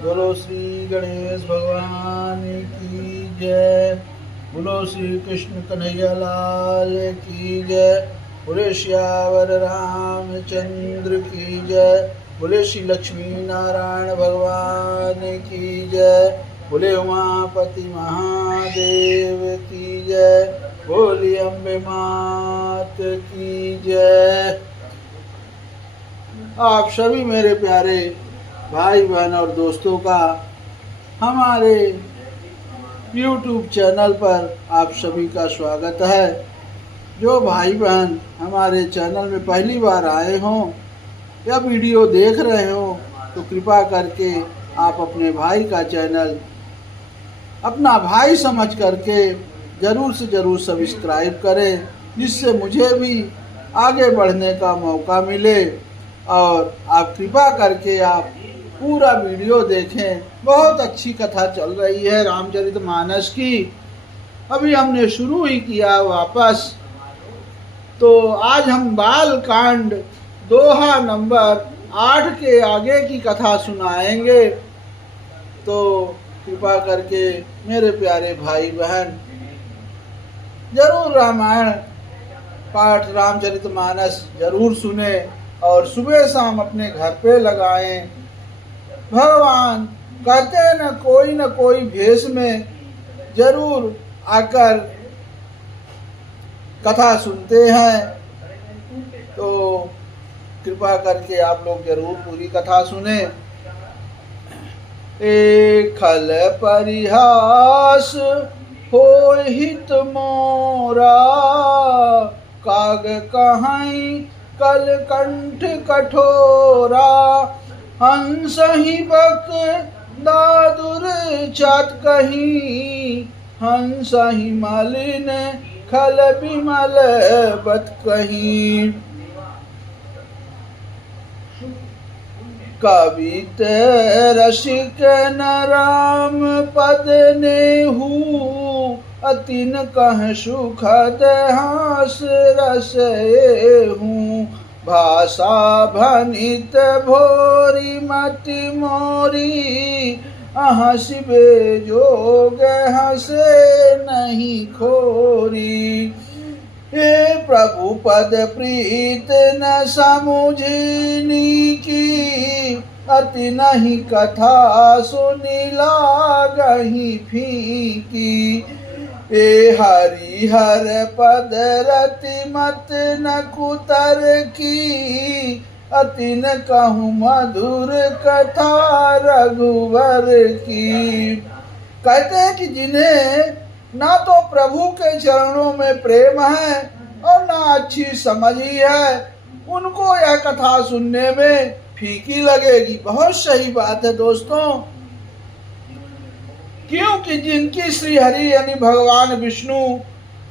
बोलो श्री गणेश भगवान की जय। बोलो श्री कृष्ण कन्हैया लाल की जय। बोले श्यावर रामचंद्र की जय। बोले श्री लक्ष्मी नारायण भगवान की जय। बोले उमापति महादेव की जय। बोली अम्बे मात की जय। आप सभी मेरे प्यारे भाई बहन और दोस्तों का हमारे YouTube चैनल पर आप सभी का स्वागत है। जो भाई बहन हमारे चैनल में पहली बार आए हों या वीडियो देख रहे हो तो कृपा करके आप अपने भाई का चैनल अपना भाई समझ करके ज़रूर से ज़रूर सब्सक्राइब करें, जिससे मुझे भी आगे बढ़ने का मौका मिले। और आप कृपा करके आप पूरा वीडियो देखें। बहुत अच्छी कथा चल रही है रामचरितमानस की। अभी हमने शुरू ही किया वापस। तो आज हम बाल कांड दोहा नंबर 8 के आगे की कथा सुनाएंगे। तो कृपा करके मेरे प्यारे भाई बहन जरूर रामायण पाठ रामचरितमानस जरूर सुने और सुबह शाम अपने घर पे लगाएं। भगवान कहते न कोई भेष में जरूर आकर कथा सुनते हैं। तो कृपा करके आप लोग जरूर पूरी कथा सुने। एक खल परिहास हो हित मोरा, काग कहाई कल कंठ कठोरा। हंस ही बक दादुर चात कही, हंस ही मलिन खल बिमल बत कही। कवित रसिक न राम पद नेहू, अतिन कह सुखद हास रस हूँ। भाषा भनित भोरी मति मोरी, हंसिबे जोग हंसे नहीं खोरी। हे प्रभु पद प्रीत न समुझनी की, अति नहीं कथा सुनी लागहि फीकी। ए हरिहर पद रति मत न कुतर की, अति न कहूँ मधुर कथा रघुवर की। कहते हैं कि जिन्हें ना तो प्रभु के चरणों में प्रेम है और ना अच्छी समझ ही है, उनको यह कथा सुनने में फीकी लगेगी। बहुत सही बात है दोस्तों, क्योंकि जिनकी श्री हरि यानी भगवान विष्णु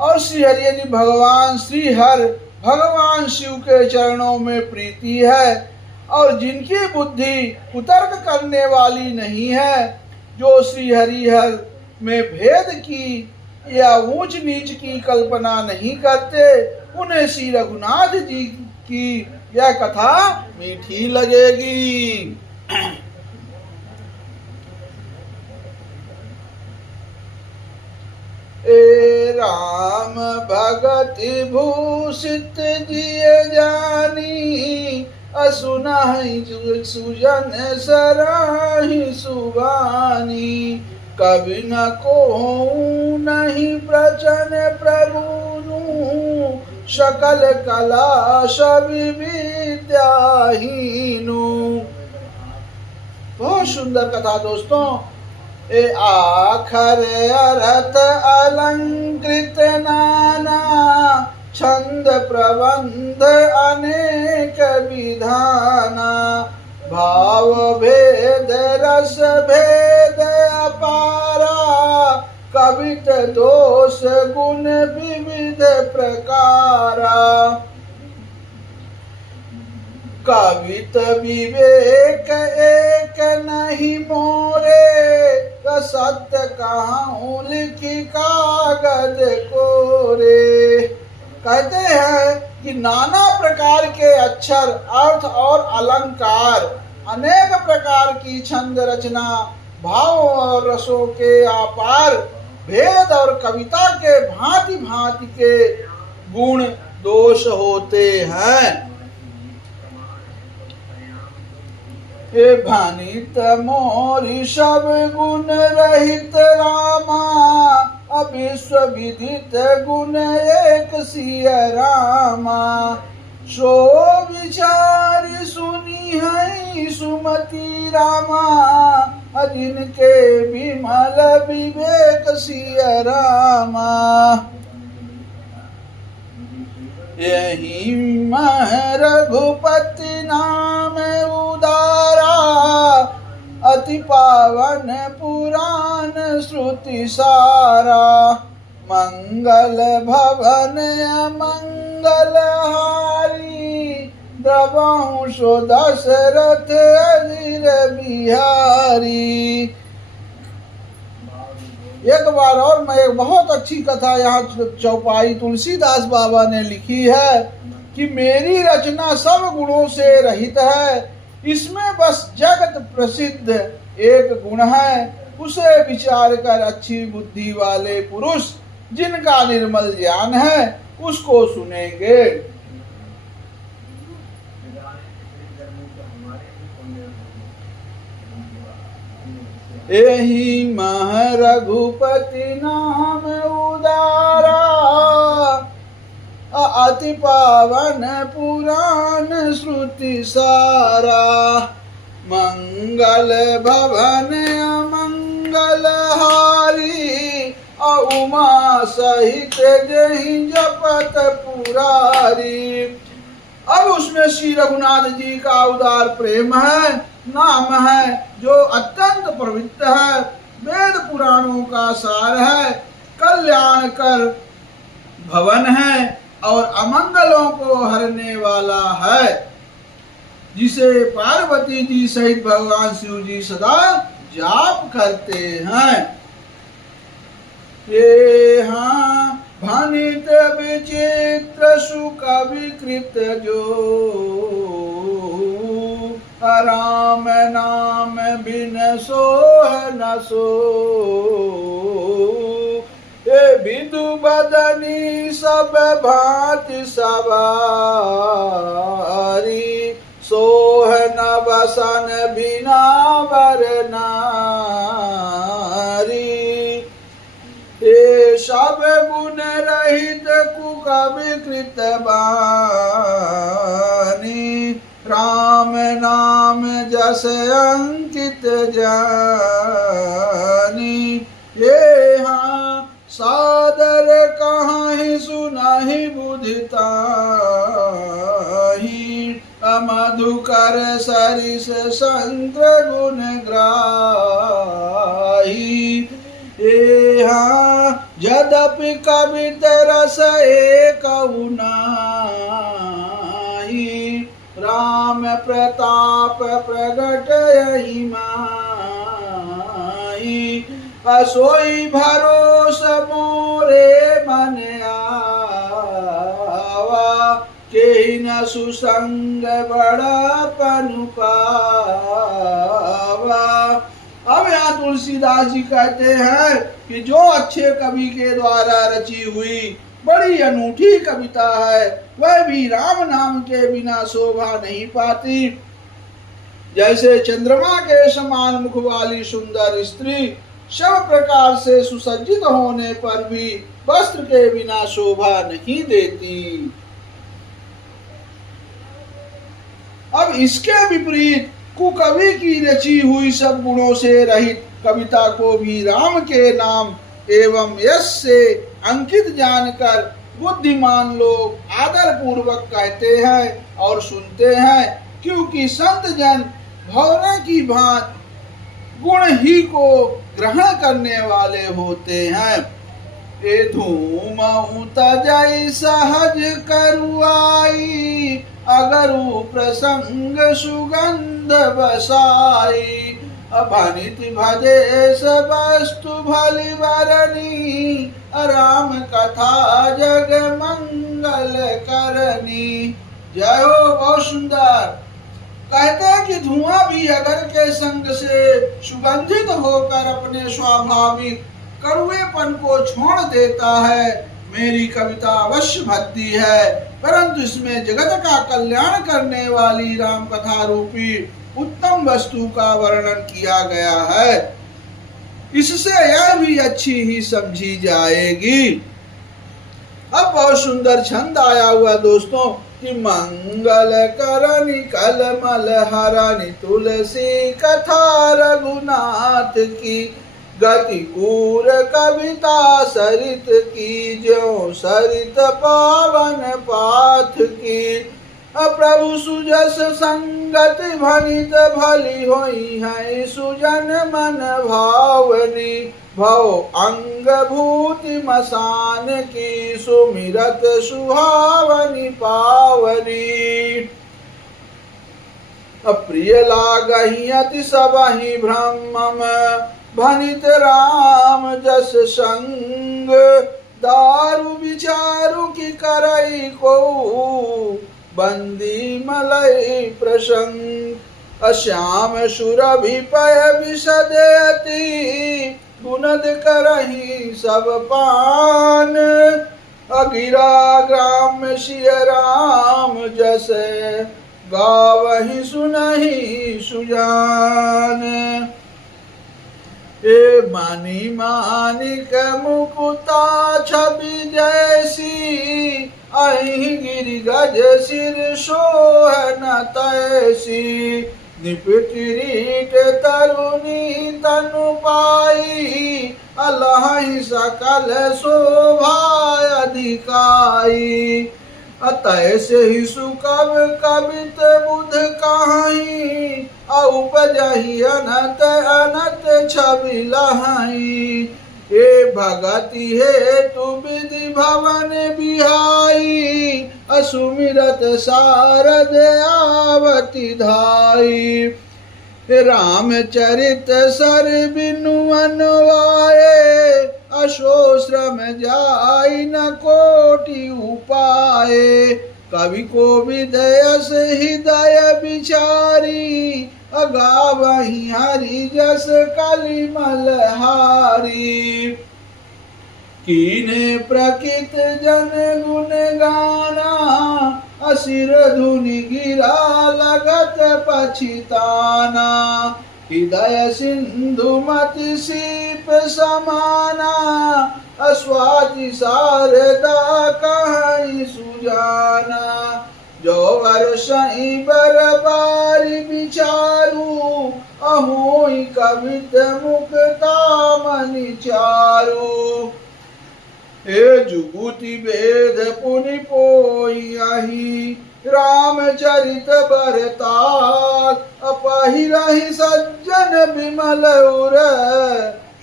और श्री हरि यानी भगवान श्री हर भगवान शिव के चरणों में प्रीति है, और जिनकी बुद्धि कुतर्क करने वाली नहीं है, जो श्री हरिहर में भेद की या ऊंच नीच की कल्पना नहीं करते, उन्हें श्री रघुनाथ जी की यह कथा मीठी लगेगी। ए राम भगति भूषित जिय जानी, असुनाहि सुजन सराहि सुबानी। कभी न को नहीं प्रचन प्रभु, सकल कला सभी विद्याहीनु। बहुत सुंदर कथा दोस्तों। ए आखर अर्थ अलंकृत नाना, छंद प्रबंध अनेक विधाना। भाव भेद रस भेद अपारा, कवित दोष गुण विविध प्रकारा। कवित विवेक एक नहीं मोरे, सत्य कहाऊं लिखी कागज कोरे। कहते हैं कि नाना प्रकार के अक्षर, अर्थ और अलंकार अनेक प्रकार की छंद रचना, भाव और रसों के अपार भेद और कविता के भांति भांति के गुण दोष होते हैं। हे भानित मोरी सब गुण रहित रामा, अविश्व विदित गुण एक सिय रामा। सो विचार सुनी है सुमति रामा, जिनके विमल विवेक सिय रामा। यही मह रघुपति नाम उदारा, अति पावन पुराण श्रुति सारा। मंगल भवन अमंगल हारी, द्रवंशो दशरथ अजिर बिहारी। एक बार और मैं एक बहुत अच्छी कथा यहाँ चौपाई तुलसीदास बाबा ने लिखी है कि मेरी रचना सब गुणों से रहित है, इसमें बस जगत प्रसिद्ध एक गुण है, उसे विचार कर अच्छी बुद्धि वाले पुरुष जिनका निर्मल ज्ञान है उसको सुनेंगे। एहि मह रघुपति नाम उदारा, अति पावन पुराण श्रुति सारा। मंगल भवन अमंगल हारी, उमा सहित जहि जपत पुरारी। अब उसमें श्री रघुनाथ जी का उदार प्रेम है, नाम है जो अत्यंत पवित्र है, वेद पुराणों का सार है, कल्याण कर भवन है और अमंगलों को हरने वाला है, जिसे पार्वती जी सहित भगवान शिव जी सदा जाप करते हैं। ये हाँ भनित विचित्र सुख विकृत जो, राम नाम बिन सोह न सो। ये विदु बदनी सब भांति सवारी, सोह न बसन बिना वर नारी। ये सब गुण रहित कुक विकृत बानी, राम नाम जस अंकित जानी। ये हाँ सादर कहीं सुनाहि बुझताही, मधुकर सरिस संग्र गुण ग्राही। ये हाँ यद्यपि कवित रस एक नाही, राम प्रताप प्रगट यही माही। असोई भरोस मोरे मन आवा, केहि न सुसंग बड़ा पनु पावा। अब यहाँ तुलसीदास जी कहते हैं कि जो अच्छे कवि के द्वारा रची हुई बड़ी अनूठी कविता है, वह भी राम नाम के बिना शोभा नहीं पाती। जैसे चंद्रमा के समान मुख वाली सुंदर स्त्री सब प्रकार से सुसज्जित होने पर भी वस्त्र के बिना शोभा नहीं देती। अब इसके विपरीत कुकवि की रची हुई सब गुणों से रहित कविता को भी राम के नाम एवं यश से अंकित जानकर बुद्धिमान लोग आदर पूर्वक कहते हैं और सुनते हैं, क्योंकि संत जन भौरे की भांति गुण ही को ग्रहण करने वाले होते हैं। ए धूम तजै सहज करुआई, अगरु प्रसंग सुगंध बसाई। भनिति भजेश वस्तु भली बरनी, राम कथा जग मंगल करनी। जय हो, बहुत सुंदर। कहते हैं कि धुआं भी अगर के संग से सुगंधित होकर अपने स्वाभाविक कड़वेपन को छोड़ देता है। मेरी कविता अवश्य भद्दी है, परंतु इसमें जगत का कल्याण करने वाली राम कथा रूपी उत्तम वस्तु का वर्णन किया गया है। इससे यह भी अच्छी ही समझी जाएगी। अब बहुत सुंदर छंद आया हुआ दोस्तों कि मंगल करनी कलमल हरनि तुलसी कथा रघुनाथ की, गति कूर कविता सरित की, ज्यों सरित पावन पाथ की। प्रभु सुजस संगत भनित भली होई है, सुजन मन भावनी, भव अंग भूति मसान की, सुमिरत सुहावनी पावनी। प्रिय लागहि अति सबहि ब्रह्मम, भनित राम जस संग, दारु विचारु की करई को, बंदी मलय प्रसंग। अश्याम सुरभि पय विशदयति, गुणद करहि सब पान। अगिरा ग्राम सिय राम जस, गावहि सुनहि सुजान। ए मानी मानिक मुकुता छवि जैसी, अहि गिरि गज सिर सोह न तैसी। निप किरीट तरुणी तनु पाई, अलहि सकल शोभा अधिकाई। अतैसे ही सुकव कवित बुध कहाई, उपजहि अनत अनत छवि लहाई। ए भगति हेतु विधि भवन बिहाई, असुमिरत सारद आवति धाई। रामचरित सर बिनु अनुवाए, अशो श्रम जाई न कोटि उपाय। कवि को विदयस हृदय विचारी, अगावहि हरि जस कलिमल हारी। कीने प्रकृत जन गुण गाना, असिर धुनि गिरा लगत पछिताना। हृदय सिंधु मति सीप समाना, अस्वाति शारदा कहाई सुजाना। जो वर्षहि बरबारी विचारू, अहोई कवित मुक्ता मनि चारू। हे जुगुति वेद पुनि पोई, रामचरित बरताल। अपहिरहि सज्जन विमल उर,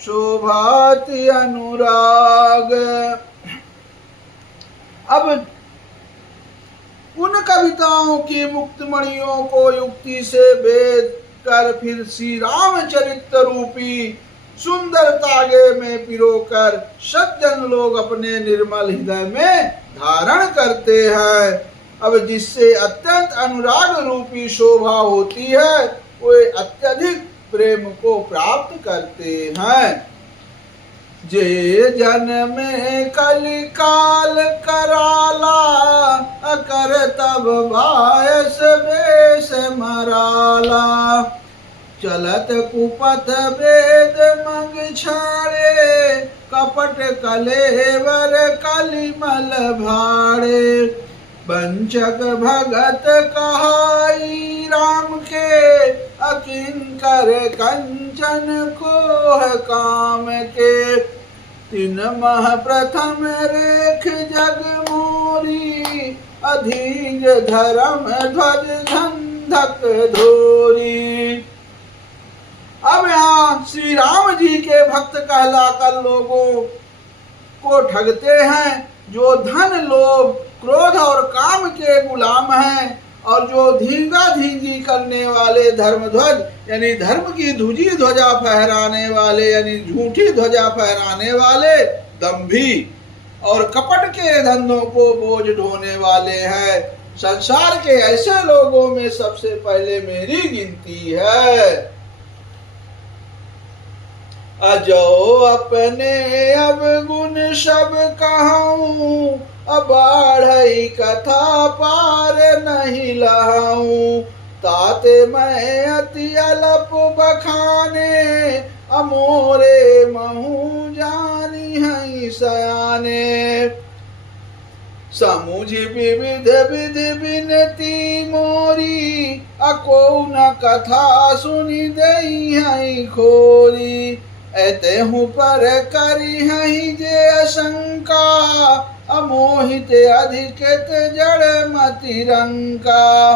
शोभाति अनुराग। अब उन कविताओं की मुक्तमणियों को युक्ति से भेद कर फिर श्री रामचरित रूपी सुंदर तागे में पिरोकर सज्जन लोग अपने निर्मल हृदय में धारण करते हैं। अब जिससे अत्यंत अनुराग रूपी शोभा होती है, वे अत्यधिक प्रेम को प्राप्त करते हैं। जे जन में कलिकाल कराला, अकर तब भायस बेस मराला। चलत कुपथ वेद मंग छाड़े, कपट कलेवर कलिमल भाड़े। वंचक भगत कहाई राम के, अकिंकर कंचन कोह काम के। तिन मह प्रथम रेख जग मोरी, अधीज धर्म ध्वज झंझक धोरी। अब यहाँ श्री राम जी के भक्त कहलाकर लोगों को ठगते हैं, जो धन लोभ क्रोध और काम के गुलाम हैं, और जो धींगा धींगी करने वाले धर्मध्वज यानी धर्म की धुजी ध्वजा फहराने वाले यानी झूठी ध्वजा फहराने वाले दंभी और कपट के धंधों को बोझ ढोने वाले हैं। संसार के ऐसे लोगों में सबसे पहले मेरी गिनती है। अजो अपने अब गुण सब कहूँ, अब बढ़ई कथा पार नहीं लाऊं। ताते मैं अति अलप बखाने, अमोरे महू जानी है सयाने। समुझ विविध विधि विनती मोरी, अको न कथा सुनी दई है खोरी। ऐते हूँ पर करी है जे शंका, अमोहित अधिकृत जड़ मति रंका।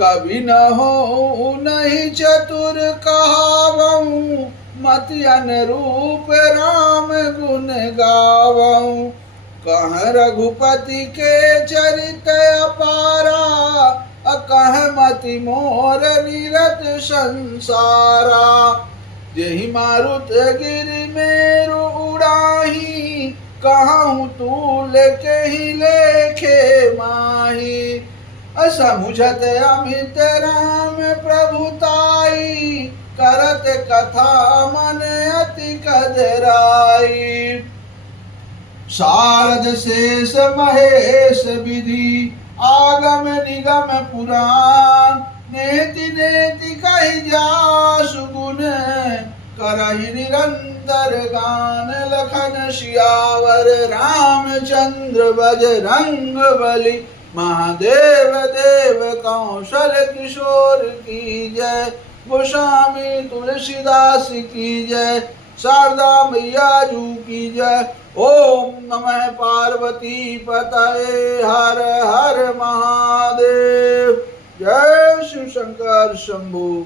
कभी न हो नहीं चतुर कहावऊँ, मति अनुरूप राम गुण गावऊँ। कह रघुपति के चरित अपारा, अकह मति मोर निरत संसारा। जेहि मारुत गिरि मेरु उड़ाही, कहूँ तूल के ही लेखे माही। असमुझत अमित राम प्रभुताई, करत कथा मन अति कदराई। शारद शेष महेश विधि, आगम निगम पुराण। नेति नेति कहि जासु गुण, करहि निरंतर गान। लखन सियावर रामचंद्र बजरंग बली, महादेव देव कौशल किशोर की जय। गोस्वामी तुलसीदास की जय, शारदा मैया जू की जय। ओम नमः पार्वती पतये, हर हर महादेव। जय शिव शंकर शंभु।